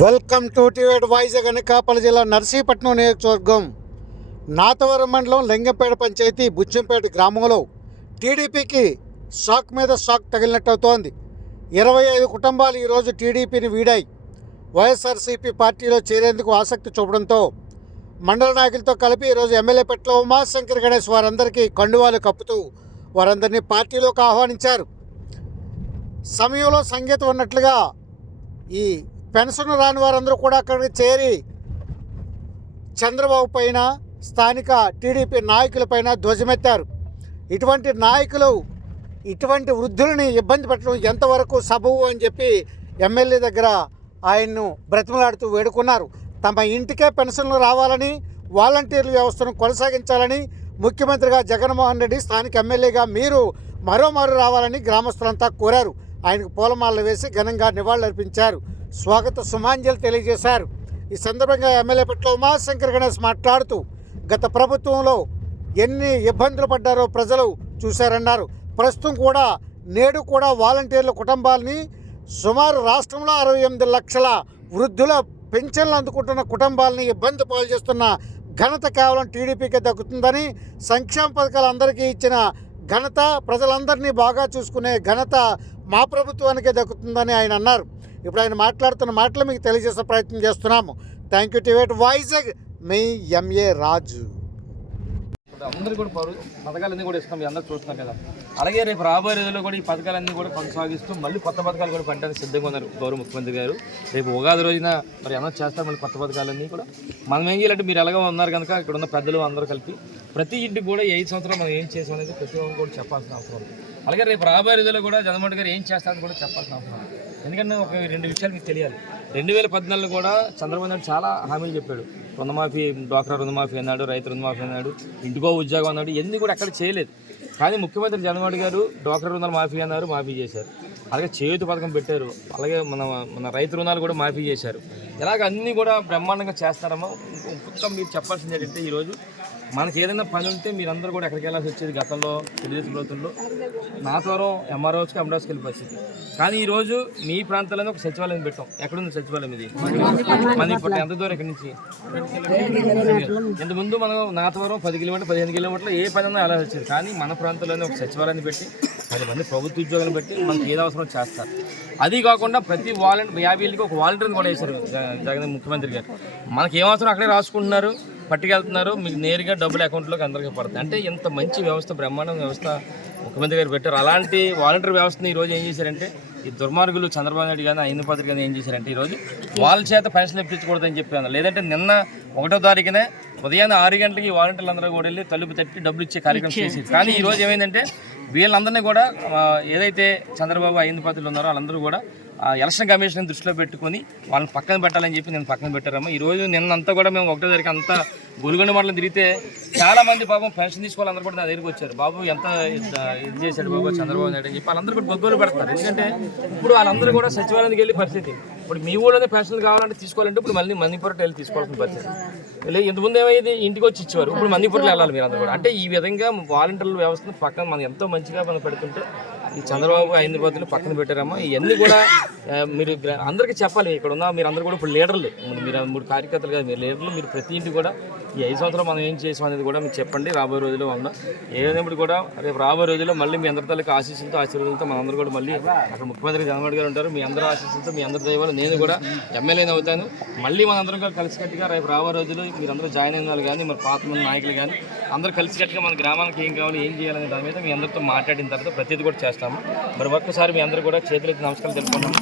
Welcome to టివేట్ వైజాగ్ అనకాపల్లి జిల్లా నర్సీపట్నం నియోజకవర్గం నాతవరం మండలం లింగంపేట పంచాయతీ బుచ్చంపేట గ్రామంలో టీడీపీకి షాక్ మీద షాక్ తగిలినట్టు అవుతోంది. ఇరవై ఐదు కుటుంబాలు ఈరోజు టీడీపీని వీడాయి. వైఎస్ఆర్సీపీ పార్టీలో చేరేందుకు ఆసక్తి చూపడంతో మండల నాయకులతో కలిపి ఈరోజు ఎమ్మెల్యే పెట్ల ఉమాశంకర్ గణేష్ వారందరికీ కండువాలు కప్పుతూ వారందరినీ పార్టీలోకి ఆహ్వానించారు. సమయంలో సంగీతం ఉన్నట్లుగా ఈ పెన్షన్ రాని వారందరూ కూడా అక్కడికి చేరి చంద్రబాబు పైన స్థానిక టీడీపీ నాయకులపైన ధ్వజమెత్తారు. ఇటువంటి నాయకులు ఇటువంటి వృద్ధులని ఇబ్బంది పెట్టడం ఎంతవరకు సబవు అని చెప్పి ఎమ్మెల్యే దగ్గర ఆయన్ను బ్రతిమలాడుతూ వేడుకున్నారు. తమ ఇంటికే పెన్షన్లు రావాలని వాలంటీర్ల వ్యవస్థను కొనసాగించాలని ముఖ్యమంత్రిగా జగన్మోహన్ రెడ్డి స్థానిక ఎమ్మెల్యేగా మీరు మరోమారు రావాలని గ్రామస్తులంతా కోరారు. ఆయనకు పూలమాలలు వేసి ఘనంగా నివాళులర్పించారు. స్వాగత సుమాంజలు తెలియజేశారు. ఈ సందర్భంగా ఎమ్మెల్యే పట్ల ఉమాశంకర్ గణేష్ మాట్లాడుతూ గత ప్రభుత్వంలో ఎన్ని ఇబ్బందులు పడ్డారో ప్రజలు చూశారన్నారు. ప్రస్తుతం కూడా నేడు కూడా వాలంటీర్ల కుటుంబాలని సుమారు రాష్ట్రంలో అరవై ఎనిమిది లక్షల వృద్ధుల పెన్షన్లు అందుకుంటున్న కుటుంబాలని ఇబ్బంది పాలు చేస్తున్న ఘనత కేవలం టీడీపీకే దక్కుతుందని సంక్షేమ పథకాలు అందరికీ ఇచ్చిన ఘనత ప్రజలందరినీ బాగా చూసుకునే ఘనత మా ప్రభుత్వానికే దక్కుతుందని ఆయన అన్నారు. ఇప్పుడు ఆయన మాట్లాడుతున్న మాటలు మీకు తెలియజేసే ప్రయత్నం చేస్తున్నాము. థ్యాంక్ యూ టివేట్ వైజాగ్ మీ ఎంఏ రాజు అందరికీ అందరూ కూడా పథకాలన్నీ కూడా ఇస్తాం అందరూ చూస్తున్నారు కదా. అలాగే రేపు రాబోయే రోజుల్లో కూడా ఈ పథకాలన్నీ కూడా కొనసాగిస్తూ మళ్ళీ కొత్త పథకాలు కూడా పెట్టడానికి సిద్ధంగా ఉన్నారు గౌరవ ముఖ్యమంత్రి గారు. రేపు ఉగాది రోజున మరి అందరూ చేస్తారు మళ్ళీ కొత్త పథకాలన్నీ కూడా? మనం ఏం చేయాలంటే మీరు ఎలాగో ఉన్నారు కనుక ఇక్కడ ఉన్న పెద్దలు అందరూ కలిపి ప్రతి ఇంటికి కూడా ఈ ఐదు సంవత్సరాలు మనం ఏం చేసాం అనేది ప్రతి ఒక్కరు కూడా చెప్పాల్సిన అవసరం ఉంది. అలాగే రేపు రాబోయే రోజుల్లో కూడా జగన్మోహన్ గారు ఏం చేస్తారని కూడా చెప్పాల్సిన అవసరం ఉంది. ఎందుకంటే ఒక రెండు విషయాలు మీకు తెలియాలి. రెండు వేల పద్నాలుగులో కూడా చంద్రబాబు నాయుడు చాలా హామీలు చెప్పాడు. రుణమాఫీ డ్వాక్రా రుణమాఫీ అన్నాడు రైతు రుణమాఫీ అన్నాడు ఇంటికో ఉద్యోగం అన్నాడు ఎన్ని కూడా అక్కడ చేయలేదు. కానీ ముఖ్యమంత్రి జగన్మోహన్ గారు డ్వాక్రా రుణాలు మాఫీ అన్నారు మాఫీ చేశారు. అలాగే చేతి పథకం పెట్టారు. అలాగే మన మన రైతు రుణాలు కూడా మాఫీ చేశారు. ఇలాగ అన్నీ కూడా బ్రహ్మాండంగా చేస్తారమ్మా. మొత్తం మీరు చెప్పాల్సింది ఏంటంటే ఈరోజు మనకి ఏదైనా పని ఉంటే మీరందరూ కూడా ఎక్కడికి వెళ్ళాల్సి వచ్చేది గతంలో తెలుగుదేశం ప్రభుత్వంలో. నా త్వరం ఎంఆర్ఓస్కి ఎంఆర్ఓస్కి వెళ్ళే పరిస్థితి. కానీ ఈరోజు మీ ప్రాంతాల్లోనే ఒక సచివాలయం పెట్టాం. ఎక్కడుంది సచివాలయం ఇది? మణిపట్ల ఎంత దూరం ఇక్కడి నుంచి? ఇంతకుముందు ముందు మనం నాతవరం పది కిలోమీటర్ పదిహేను కిలోమీటర్లు ఏ పని ఉన్నా వెళ్ళాల్సి వచ్చేది. కానీ మన ప్రాంతంలోనే ఒక సచివాలయాన్ని పెట్టి పది మంది ప్రభుత్వ ఉద్యోగాలు పెట్టి మనకి ఏది అవసరం చేస్తారు. అది కాకుండా ప్రతి వాలంటీర్ యాభై ఏళ్ళకి ఒక వాలంటీర్ని కూడా వేశారు జగన్ ముఖ్యమంత్రి గారు. మనకి ఏం అవసరం అక్కడే రాసుకుంటున్నారు? పట్టుకెళ్తున్నారు. మీకు నేరుగా డబ్బులు అకౌంట్లోకి అందరికీ పడుతుంది అంటే ఇంత మంచి వ్యవస్థ బ్రహ్మాండం వ్యవస్థ ముఖ్యమంత్రి గారు పెట్టారు. అలాంటి వాలంటీర్ వ్యవస్థని ఈరోజు ఏం చేశారంటే ఈ దుర్మార్గులు చంద్రబాబు నాయుడు కానీ అయిన పత్రిక కానీ ఏం చేశారంటే ఈరోజు వాళ్ళ చేత పెన్షన్ ఇప్పించకూడదని చెప్పాను. లేదంటే నిన్న ఒకటో తారీఖునే ఉదయాన్నే ఆరు గంటలకి ఈ వాలంటీర్లు అందరూ కూడా వెళ్ళి తలుపు తట్టి డబ్బులు ఇచ్చే కార్యక్రమం చేసి కానీ ఈ రోజు ఏమైందంటే వీళ్ళందరినీ కూడా ఏదైతే చంద్రబాబు అయిన పాత్రలు ఉన్నారో వాళ్ళందరూ కూడా ఎలక్షన్ కమిషన్ దృష్టిలో పెట్టుకొని వాళ్ళని పక్కన పెట్టాలని చెప్పి నేను పక్కన పెట్టారమ్మా. ఈ రోజు నిన్నంతా కూడా మేము ఒకటో తారీఖు అంతా గొలుగొండ మండలం తిరిగితే చాలా మంది పాపం పెన్షన్ తీసుకోవాలందరూ కూడా నా దగ్గరికి వచ్చారు. బాబు ఎంత ఇది చేశాడు బాబు చంద్రబాబు నాయుడు అని చెప్పి వాళ్ళందరూ కూడా గొగ్గోలు పెడతారు ఎందుకంటే ఇప్పుడు వాళ్ళందరూ కూడా సచివాలయానికి వెళ్ళి పరిస్థితి. ఇప్పుడు మీ ఊళ్ళోనే పెన్షన్లు కావాలంటే తీసుకోవాలంటే ఇప్పుడు మళ్ళీ మణిపురం వెళ్ళి తీసుకోవాల్సిన పరిస్థితి. లేదు ఇంతకుముందు ఏమైంది? ఇంటికి వచ్చి ఇచ్చేవారు. ఇప్పుడు మణిపురంలో వెళ్ళాలి మీరు అందరూ కూడా. అంటే ఈ విధంగా వాలంటీర్ల వ్యవస్థను పక్కన మనం ఎంతో మంచిగా మనం పెడుతుంటే ఈ చంద్రబాబు హైదరాబాద్లో పక్కన పెట్టారమ్మా ఇవన్నీ కూడా మీరు అందరికీ చెప్పాలి ఇక్కడ ఉన్న మీరు అందరూ కూడా ఇప్పుడు లీడర్లు. మీరు మూడు కార్యకర్తలు కాదు మీరు లీడర్లు మీరు ప్రతి ఇంటి కూడా ఈ ఐదు సంవత్సరాలు మనం ఏం చేసాం అనేది కూడా మీకు చెప్పండి రాబోయే రోజుల్లో ఉందా? ఏదైనప్పుడు కూడా రేపు రాబోయే రోజుల్లో మళ్ళీ మీ అందరి తల్లికి ఆశీస్సులతో ఆశీర్వాదాలతో మనందరూ కూడా మళ్ళీ అక్కడ ముఖ్యమంత్రి జగన్మోహన్ గారు ఉంటారు. మీ అందరి ఆశీస్సులతో మీ అందరి దయవల్ల నేను కూడా ఎమ్మెల్యేని అవుతాను. మళ్ళీ మనందరం కూడా కలిసికట్టుగా రేపు రాబోయే రోజులు మీరందరూ జాయిన్ అయిన వాళ్ళు కానీ మరి పాత మంది నాయకులు కానీ అందరూ కలిసికట్టుగా మన గ్రామానికి ఏం కావాలి ఏం చేయాలనే దాని మీద మీ అందరితో మాట్లాడిన తర్వాత ప్రతిదీ కూడా చేస్తాము. మరి ఒక్కసారి మీ అందరూ కూడా చేతులైతే నమస్కారం తెలుపుకుంటాము